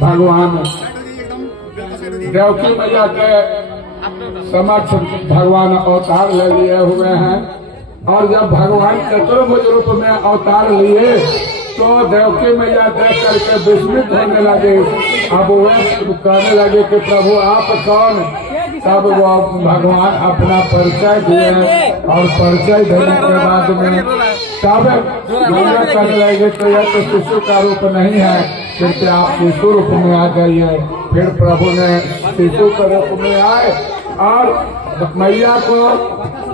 भगवान देवकी मैया के समक्ष भगवान अवतार ले लिए हुए हैं और जब भगवान चतुर्भुज रूप में अवतार लिए तो देवकी मैया देख करके विस्मित होने लगे। अब वे कहने लगे कि प्रभु आप कौन? तब वो भगवान अपना परिचय दिए और परिचय देने के बाद में तब मैया कहने लगे तो यह तो शिशु का रूप नहीं है, फिर आप शिशु रूप में आ जाइए। फिर प्रभु ने शिशु के रूप में आए और मैया को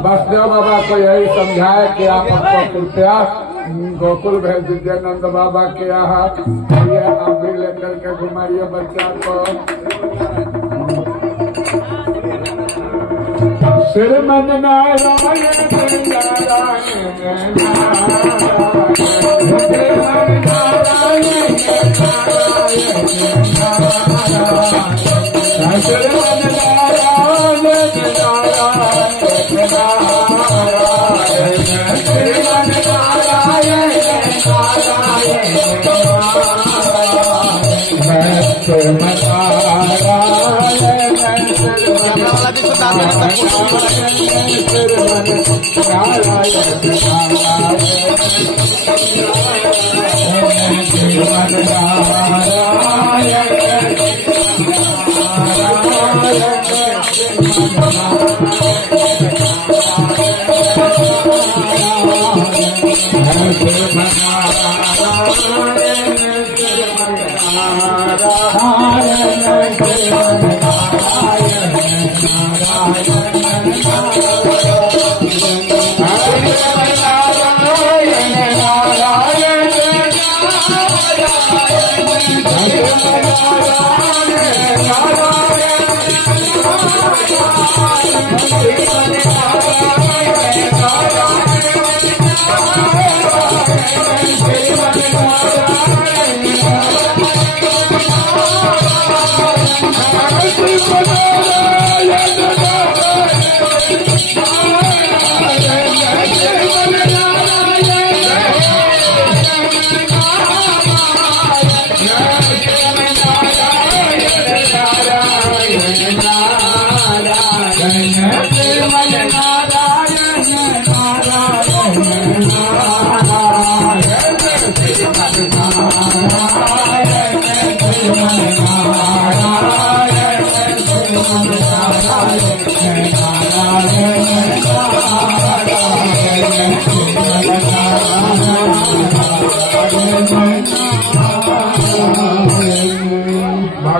वसुदेव बाबा को यही समझाए कि आप हमको कृपया गोकुल भेज दीजिए नंद बाबा के यहाँ, ये आप भी लेकर के घुमाइए बच्चा को। श्रीमन नारायण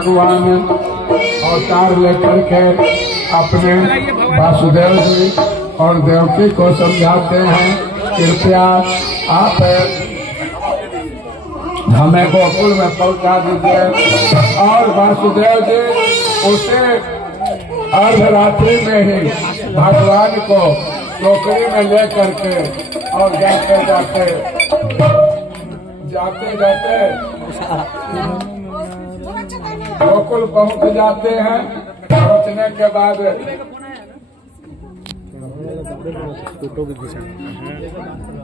भगवान अवतार लेकर के अपने वासुदेव जी और देवकी को समझाते हैं, कृपया आप हमें गोकुल में पहुंचा दीजिए। और वासुदेव जी उसे अर्धरात्रि में ही भगवान को टोकरी में ले करके और जाते जाते गोकुल पहुंच जाते हैं। पहुंचने के बाद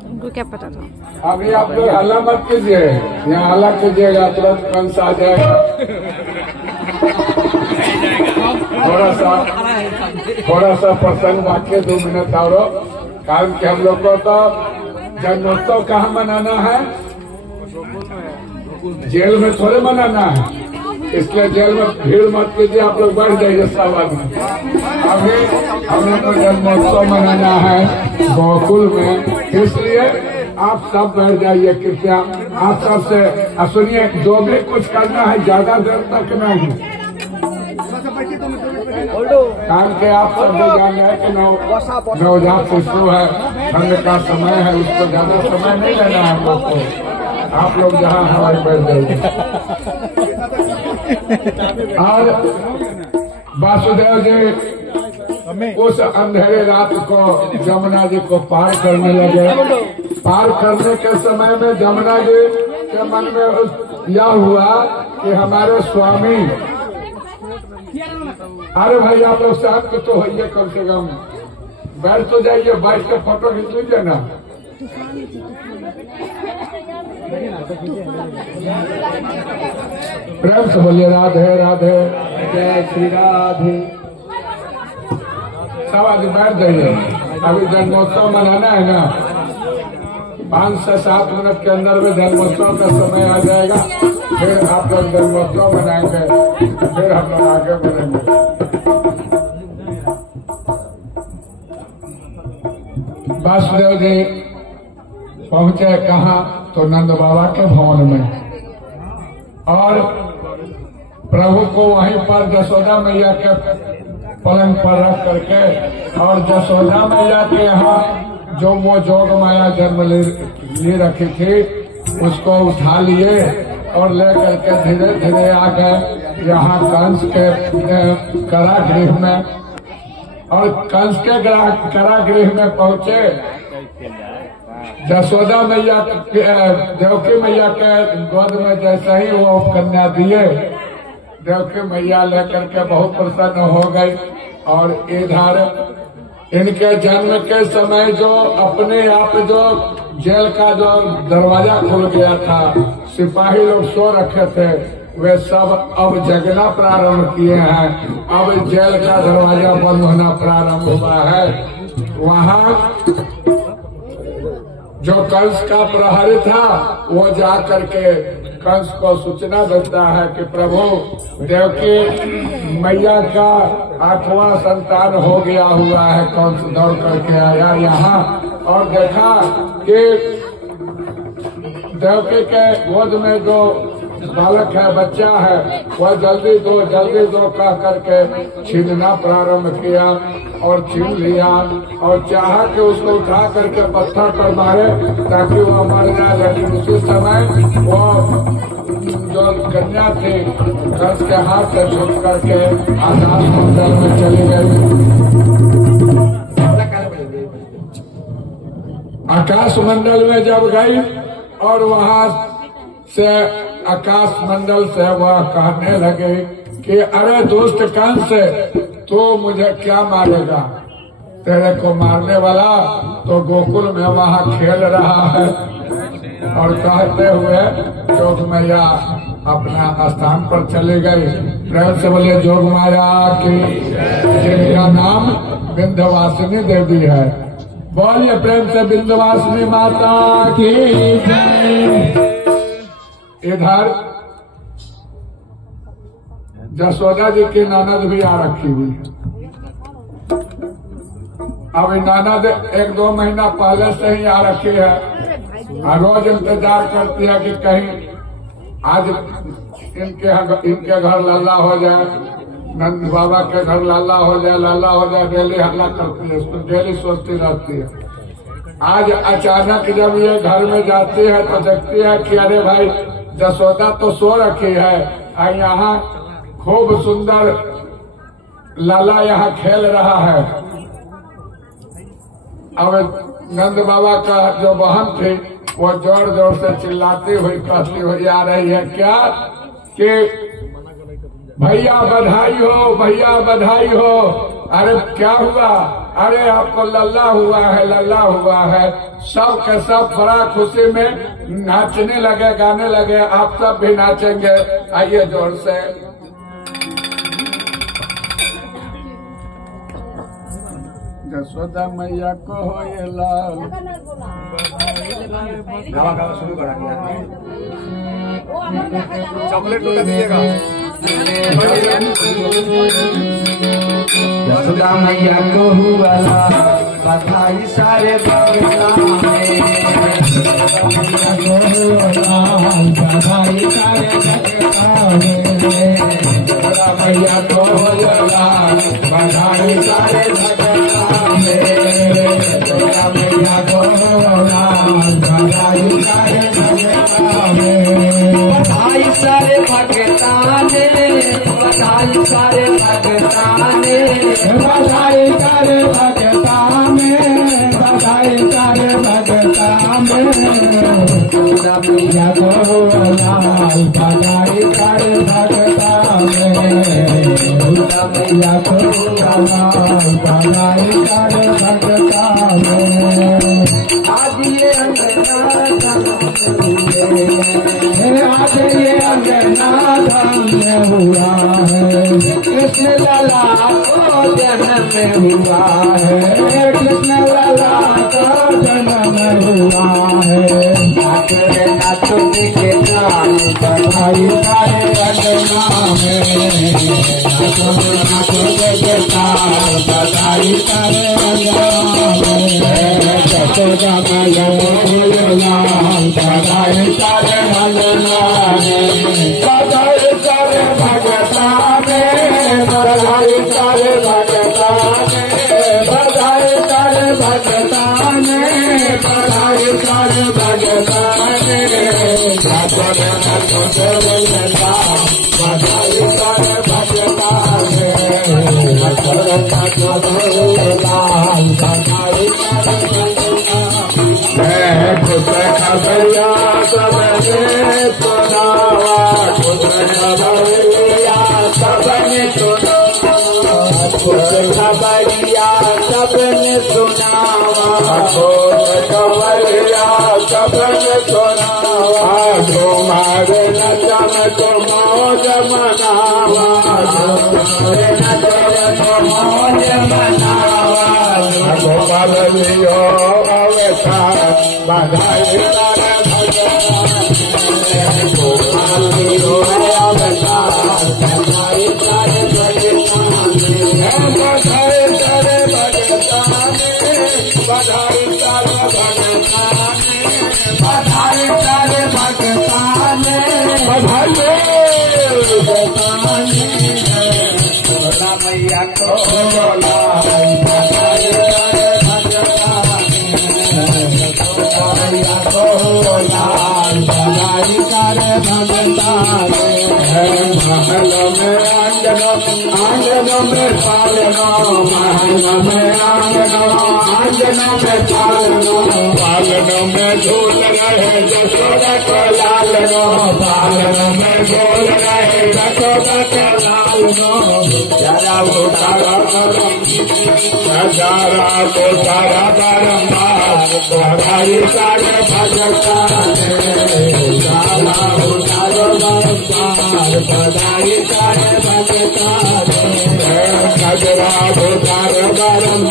उनको क्या पता था? अभी आप लोग हल्ला मत कीजिए, यहाँ हल्ला कीजिएगा तुरंत कंस आ जाएगा। थोड़ा सा प्रसंग वाक्य 2 मिनट और, कारण कि हम लोग को तो जन्मोत्सव कहाँ मनाना है, जेल में थोड़े मनाना है। इसलिए जेल में भीड़ मत कीजिए, आप लोग बढ़ जाइए सब आदमी। अभी हम लोग को जन्मोत्सव मनाना है गोकुल में, इसलिए आप सब बैठ जाइए कृपया। आप सबसे सुनिए, जो भी कुछ करना है ज्यादा देर तक नहीं, कारण के आप सब भी जान रहे हैं कि नवजात शिशु है, ठंड का समय है, उसको ज्यादा समय नहीं लेना है हम लोग को। आप लोग जहाँ हवाई बैठ जाइए। और वासुदेव जी उस अंधेरे रात को जमुना जी को पार करने लगे। पार करने के समय में जमुना जी के मन में यह हुआ कि हमारे स्वामी, अरे भाई आप लोग साथ के तो होइए, कम से कम बैठ तो जाइए, बैठ के फोटो खींच लीजिए ना। प्रेम से बोलिए राधे राधे, जय श्री राधे। सब आदमी बैठ जाइए, अभी जन्मोत्सव मनाना है ना, 5 से 7 मिनट के अंदर में जन्मोत्सव का समय आ जाएगा। फिर आप लोग जन्मोत्सव मनाएंगे, फिर हम लोग आगे बढ़ेंगे। वासुदेव जी पहुंचे कहाँ, तो नंद बाबा के भवन में, और प्रभु को वहीं पर जसोदा मैया के पलंग पर रख करके, और जसोदा मैया के यहाँ जो वो जोग माया जन्म ले रखी थी उसको उठा लिए और ले करके धीरे धीरे आ गए यहाँ कंस के कारागृह में। और कंस के कारागृह में पहुंचे, जसोदा मैया देवकी मैया के गोद में जैसे ही वो कन्या दिए, देवकी मैया लेकर के बहुत प्रसन्न हो गई। और इधर इनके जन्म के समय जो अपने आप जो जेल का जो दरवाजा खुल गया था, सिपाही लोग सो रखे थे, वे सब अब जगना प्रारंभ किए हैं। अब जेल का दरवाजा बंद होना प्रारंभ हुआ है। वहाँ जो कंस का प्रहरी था वो जा करके कंस को सूचना देता है कि प्रभु देवकी मैया का 8वां संतान हो गया हुआ है। कंस दौड़ करके आया यहाँ और देखा कि देवकी के गोद में जो बालक है, बच्चा है, वह जल्दी दो कह करके छीनना प्रारंभ किया और छीन लिया और चाहा कि उसको उठा करके पत्थर पर मारे ताकि वह मर जाए। लेकिन उसी समय वो जो कन्या थी कंस के हाथ से छूट करके आकाश मंडल में चली गई। आकाश मंडल में जब गई और वहां से आकाश मंडल से वह कहने लगे कि अरे दोस्त कंस, तो मुझे क्या मारेगा? तेरे को मारने वाला तो गोकुल में वहाँ खेल रहा है। और कहते हुए जोग मैया अपना स्थान पर चली गई। प्रेम से बोले जोग माया की, जिनका नाम विंध्यवासिनी देवी है। बोलिए प्रेम से विंध्यवासिनी माता की। इधर जसोदा जी की ननद भी आ रखी हुई है। अब ननद 1-2 महीना पहले से ही आ रखी है और रोज इंतजार करती है कि कहीं आज इनके घर लल्ला हो जाए, नंद बाबा के घर लल्ला हो जाए, डेली हल्ला करती है, उसको डेली सोचती रहती है। आज अचानक जब ये घर में जाती है तो देखती है कि अरे भाई जसोदा तो सो रखी है और यहाँ खूब सुंदर लाला यहाँ खेल रहा है। अब नंद बाबा का जो बहन थी वो जोर जोर से चिल्लाती हुई कहती हुई आ रही है क्या कि भैया बधाई हो, भैया बधाई हो। अरे क्या हुआ? अरे आपको लल्ला हुआ है। सब के सब बड़ा खुशी में नाचने लगे, गाने लगे। आप सब भी नाचेंगे, आइए जोर से। यशोदा मैया को हो ये लाल, गावा शुरू करा चॉकलेट टूटा दिएगा। यशोदा मैया को हुआ बधाई सारे बधाई सारे मैया को बधाई सारे मैया को बधाई सारे भगताने, बधाई सारे भगताने, बधाई सारे भगताने, बधाई सारे भगताने। यशोदा मैया को बधाई सारे भगताने, यशोदा मैया को बधाई सारे भगताने। आज ये अंगना आज ये अंगना धन्य हुआ है, कृष्ण लाला को जन्म हुआ है, कृष्ण लाला का जन्म हुआ है। नाचो के नाम बधाई सारे अंगना में, नाचो के नाम बधाई सारे अंगना में। यशोदा मैया को लाल, बधाई सारे अंगना में, बधाई सारे भगता में, बधाई सारे भगता में, बधाई सारे भगता में, बधाई सारे भगता में। नाचो से बोलता, बधाई सारे भगता में, नाचो लाल, बधाई सारे खुश खबरिया सबने सुनावा, खुश खबरिया सबने सुनावा, खुश खबरिया सबने सुनावा, खुश खबरिया सबने सुनावा। घुमार नचन को मौज मनावा, मौज मनावा। घुमल लियो अवता बधाई सारे भगवान, घुमल लियो अवता बधाई सारे भगवान, बधाई सारे भगवान, बधाई सारे भगवान, बधाई सारे भगवान, बधाई भगवान। यशोदा मैया को लाल, बधाई सारे भगवान, यशोदा मैया को लाल, बधाई सारे भगवान। महल में आंगनों में पालनो, महल में आंगनों में पालनो में झूल रहे यशोदा को लालनो, पालनो में झूल रहे यशोदा को लालनो। जरा उतारा करम, जरा उतारा करम, बधाई सारे भगतान, जरा उतारो करम, बधाई सारे भगतान। गजरा उतारो करम,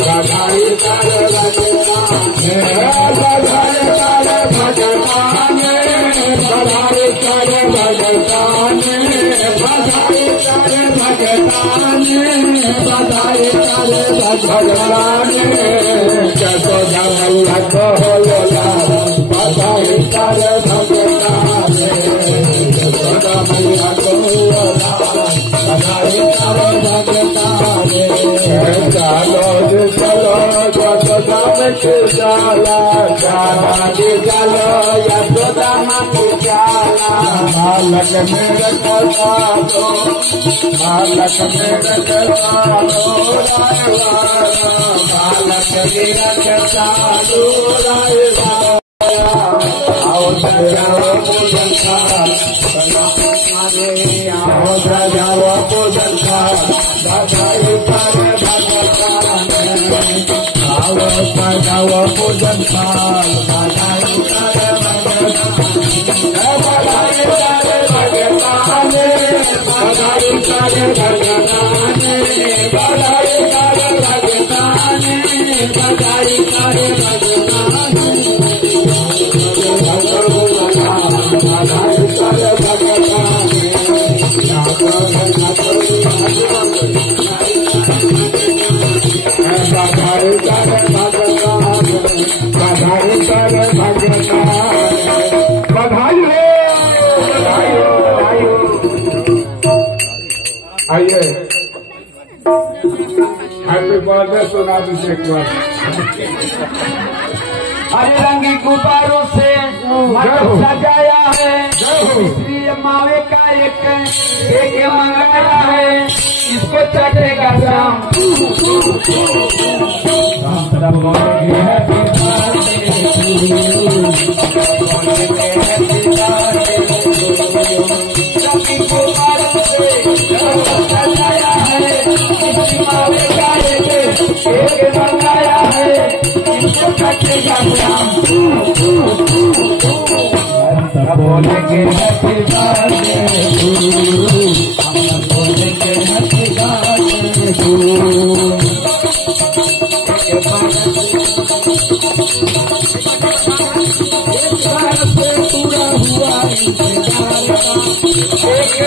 बधाई सारे भगतान, बधाई सारे भगतान, बधाई सारे भगतान, बधाई सारे भगतान, बधाई सारे भगतान। यशोदा मैया को लाल, बधाई सारे भगतान, यशोदा यशोदा में के जाला जाला के जालो यशोदा माँ के जाला बालक मेरे कसा दो बालक मेरे कसा दो बालक मेरे कसा दो आओ जाओ पूजन का आओ जाओ पूजन का बधाई करे भगवान आओ जाओ पूजन का बधाई करे भगवान बधाई करे भगवान बधाई करे भगवान बधाई करे भगवान बधाई करे भगवान आइए हैप्पी बर्थडे सुना दीजिए एक बार हरे रंगी गुब्बारों से मंडप सजाया है इसलिए मावे का एक मंगाया है इसको चढ़ेगा शाम सजाया है मावे का एक मंगाया है इसको चढ़ेगा शाम बोलेंगे हैप्पी बर्थडे हम बोलेंगे हैप्पी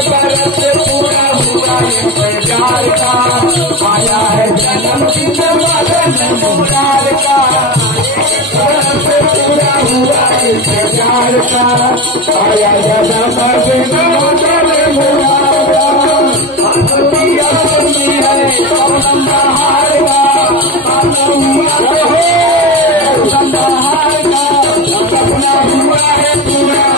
बर्थडे पूरा हुआ इंतजार का आया है जन्मदिन मदन मुरार का पूरा हुआ इंतजार का आया जन्मदिन मदन मुरार का है संहार का सपना हुआ है पूरा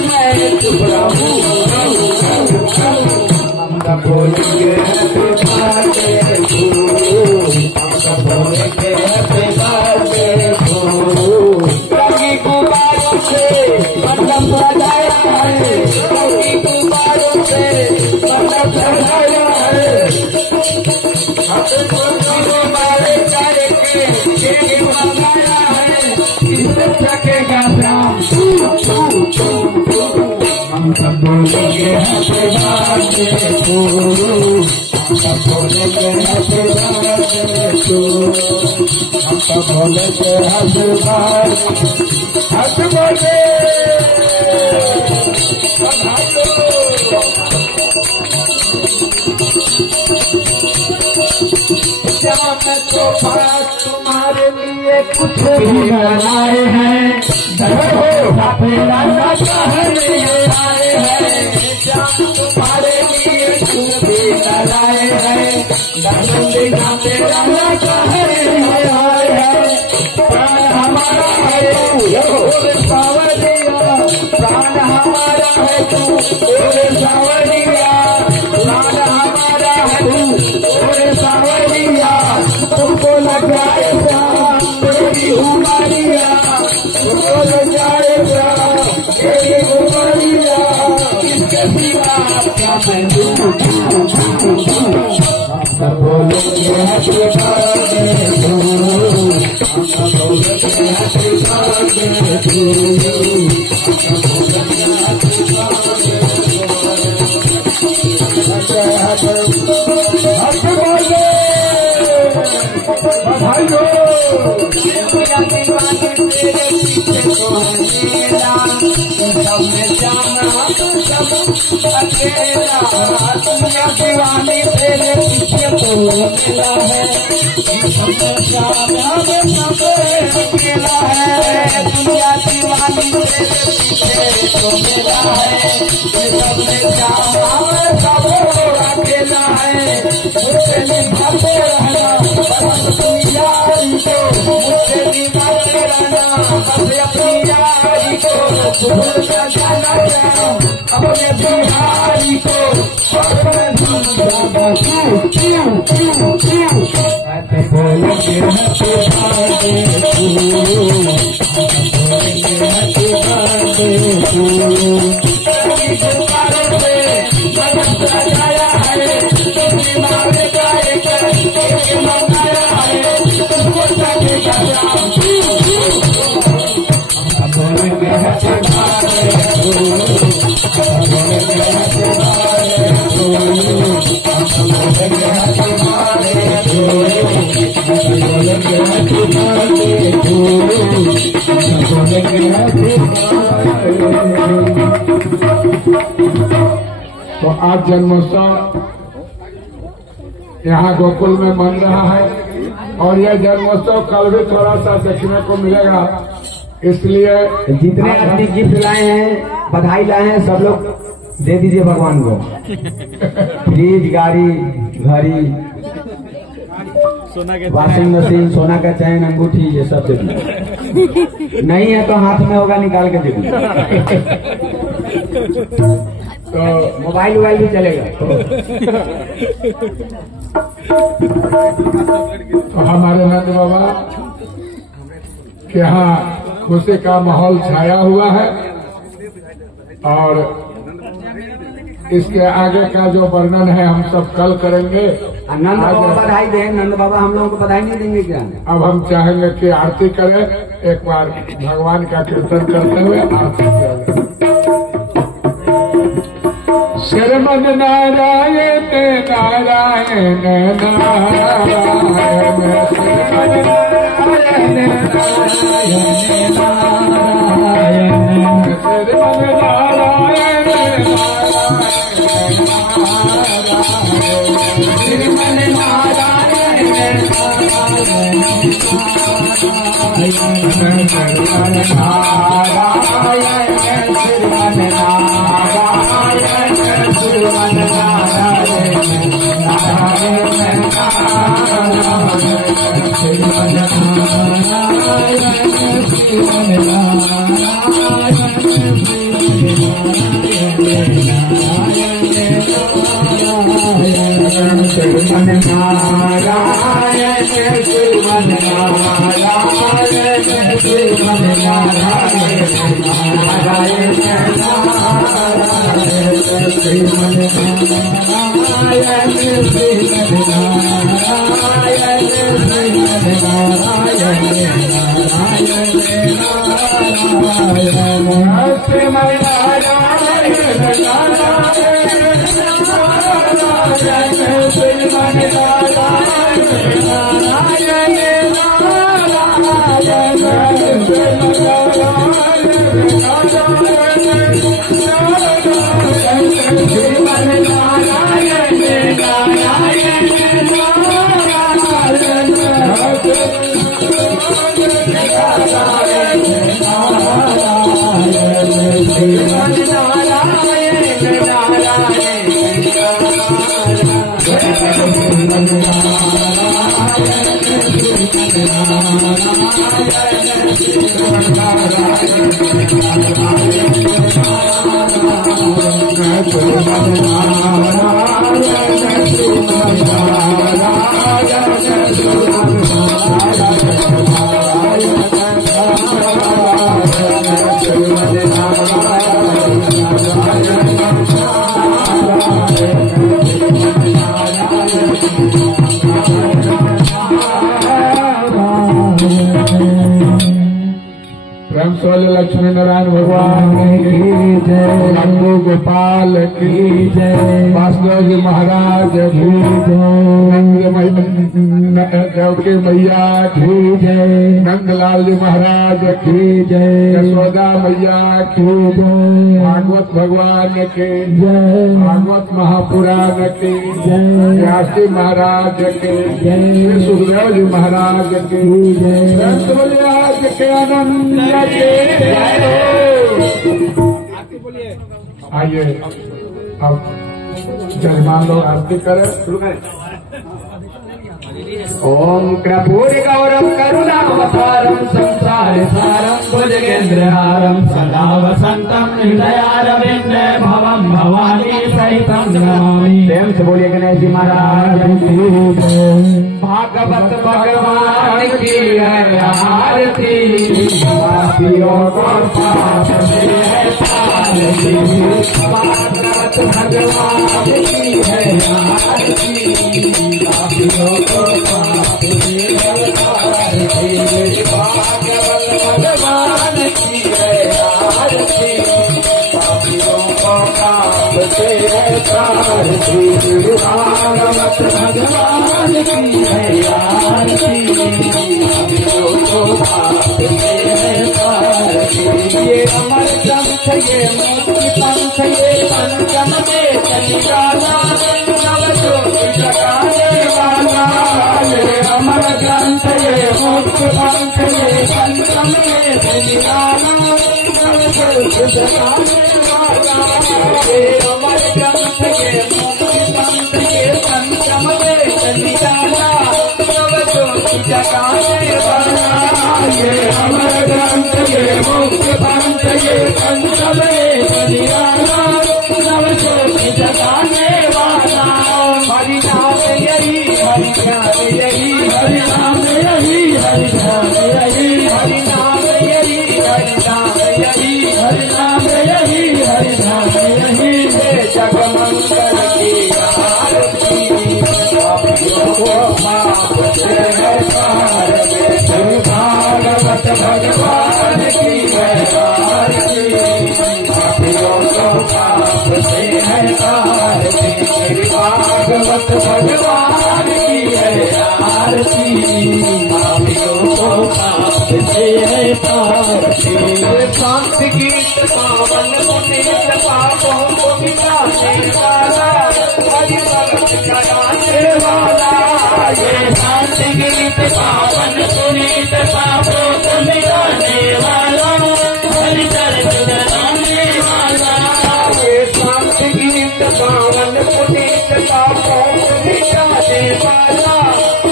मैं चुप रहूं हम बोलेंगे हैप्पी बर्थडे हम बोलेंगे हैप्पी बर्थडे रंगी गुब्बारों से मंडप सजाया है रंगी गुब्बारों से मंडप सजाया है गुब्बारे करके मंगाया है इससे थकेगा शाम हम सब बोलेंगे हैप्पी बर्थडे हम सब बोलेंगे हैप्पी बर्थडे हम सब बोलेंगे हैप्पी बर्थडे तुम्हारे लिए कुछ भी बनाए हैं आए हैं तुम्हारे लिए कुछ भी बनाए हैं प्राण हमारा है सावरिया प्राण हमारा है तू सावरिया प्राण हमारा है तू सावरिया तुमको लग जाएगा मेरी उमरिया तुमको लग जाएगा मेरी उमरिया इसके सिवा क्या मैं बोलेंगे हैप्पी बर्थडे हैप्पी दीवानी तेरे पीछे तो मिला है मिला है दुनिया दीवानी तेरे पीछे तो मिला है सब अकेला है मुझसे निभाते रहना अपनी यारी को मुझसे दीवार तेरा नाम बस अपनी यारी को भूल कर जाना चाहूं अपने बिहारी को अपने तो आज जन्मोत्सव यहाँ गोकुल में बन रहा है और यह जन्मोत्सव कल भी थोड़ा सा देखने को मिलेगा, इसलिए जितने आदमी गिफ्ट लाए हैं बधाई लाए हैं सब लोग दे दीजिए भगवान को। फ्रिज, गाड़ी, घड़ी, वॉशिंग मशीन, सोना का चैन, अंगूठी, ये सब दे दीजिए। नहीं है तो हाथ में होगा निकाल के दे दीजिए। तो मोबाइल वोबाइल भी चलेगा। तो हमारे नंद बाबा के यहाँ खुशी का माहौल छाया हुआ है और इसके आगे का जो वर्णन है हम सब कल करेंगे। नंद बाबा बधाई दें, नंद बाबा हम लोगों को बधाई नहीं देंगे क्या? अब हम चाहेंगे कि आरती करें, एक बार भगवान का कीर्तन करते हुए आरती करें। श्रीमन नारायण नारायण नारायण श्रीमन नारायण नारायण नारायण श्रीमन नारायण श्रीमन नारायण प्रेम से लक्ष्मी नारायण भगवान की जय, नंदू गोपाल की जय, वासुदेव जी महाराज की जय, देवकी मैया की जय, नंदलाल जी महाराज की जय, यशोदा मैया की जय, भागवत भगवान के जय, भागवत महापुराण की जय, व्यासी महाराज के जय, सुखदेव जी महाराज की जय, आज के आनंद आइए अब जजमान लोग आरती करें, शुरू करें। ओम कर्पूर गौरम करुणावतारम संसार सारम भुजगेन्द्रहारम सदा वसंतम हृदयारविंद भवम भवानी सहितम नमामि। प्रेम से बोलिए गणेश जी महाराज की भागवत भगवान की है आरती, पापियों को पाप से है पारती। भागवत भगवान की है आरती, पापियों को पाप से है पारती। भागवत भगवान की है आरती, पापियों को पाप से है पारती। भागवत भगवान की है आरती, पापियों को पाप से है पारती। ये अमर ग्रंथ ये मुक्ति पंथ ये पंचम में चली जाना, नव ज्योति जगाने वाला। ये अमर ग्रंथ ये मुक्ति पंथ ये पंचम में चली जाना, नव ज्योति जगाने वाला। ये अमर ग्रंथ ये मुक्ति पंथ ये पंचम में चली जाना, नव ज्योति जगाने वाला। ये अमर ग्रंथ ये मुक्ति पंथ ये पंचम में चली जाना, नव ज्योति जगाने वाला। हरि नाम यही हरि ध्यान यही, हरि नाम यही हरि ध्यान यही, हरि नाम यही हरि नाम यही, हरि नाम यही हरि ध्यान यही। हे जगमंगल की आरती, पापियों को पाप से है पारती। भागवत भगवान की है आरती, पापियों को पाप से है पारती। भागवत भगवान की है आरती, पापियों को पाप से है पारती। शांत गीत पावन पुनीत पापों को मिटाने वाला, हरि भक्त कराने वाला। ये शांत गीत पावन पुनीत पापों को मिटाने वाला, हरि दर्द कराने वाला। ये शांत गीत पावन पुनीत पापों को मिटाने वाला,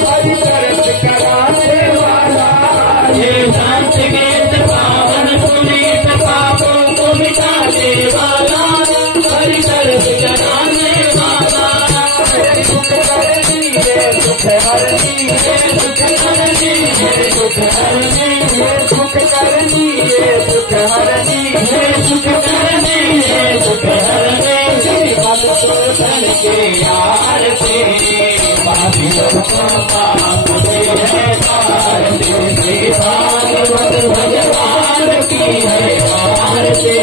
हरि दर्द कराने वाला। ये शांत गीत पावन पुनीत पापों को मिटाने वाला, हरि दर्द कराने वाला। सुख हरनी है सुख हरनी है सुख हरनी है सुख हरनी है सुख करनी है सुख हरनी है सुख करनी है सुख हरनी। मत शोधन के आरती, पापियों को पाप से है पारती। भागवत भगवान की है आरती,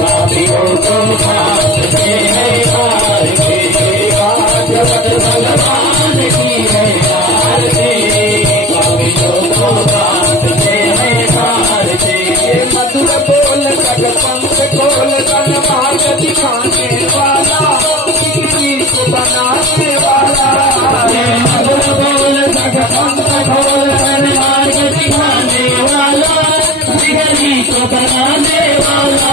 पापियों को पाप से है पारती। भागवत भगवान की है आरती, पापियों को पाप से है पारती। ये मधुर बोल जग पंथ खोल तन भाग दिखाने वाला, किसी को बनाने वाला। ये मधुर बोल जग पंथ खोल तन भाग दिखाने वाला, किसी को बनाने वाला।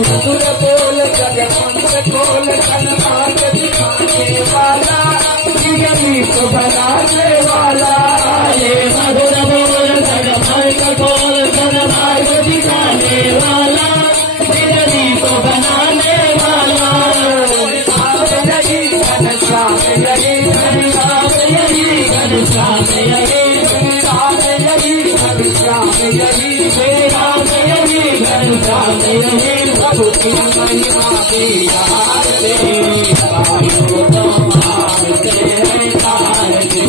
मधुर बोल जग पंथ खोल तन भाग दिखाने वाला, किसी को बनाने वाला। ये मधुर बोल जग पंथ खोल तन भाग दिखाने वाला, किसी को बनाने वाला। यही घनश्याम यही घनश्याम यही घनश्याम यही घनश्याम यही घनश्याम यही राम यही घनश्याम यही। प्रभु की महिमा की आरती, पापियों को पाप से है पारती।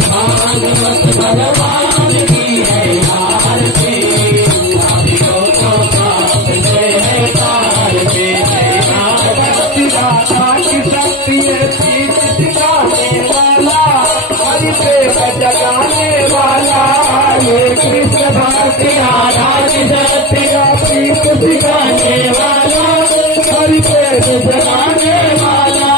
भागवत भगवान की है आरती, पापियों को पाप से है पारती। राधा की शक्ति सीख सिखाने वाला, हरि प्रेम जगाने वाला। ये कृष्ण भक्ति राधा की शक्ति सीख सिखाने वाला, हरि प्रेम जगाने वाला।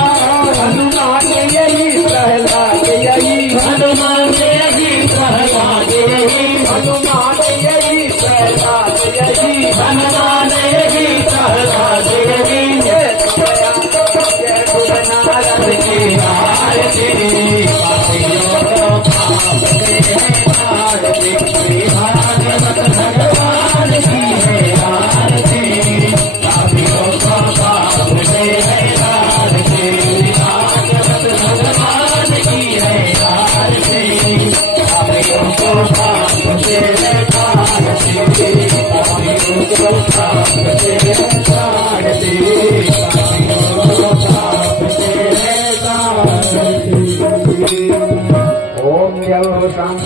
हनुमान यही प्रहलाद यही, हनुमान यही प्रहलाद यही, हनुमान यही प्रहलाद यही, हनुमान यही प्रहलाद यही। जय गुरु नारद की आरती, पापियों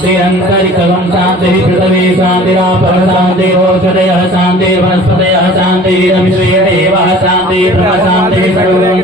शान्तिरन्तरिक्षं शान्तिः पृथिवी शान्तिरापः शान्तिरोषधयः शान्तिर्वनस्पतयः शान्तिरविश्वे देवाः शान्तिः ब्रह्म शान्तिः सर्वो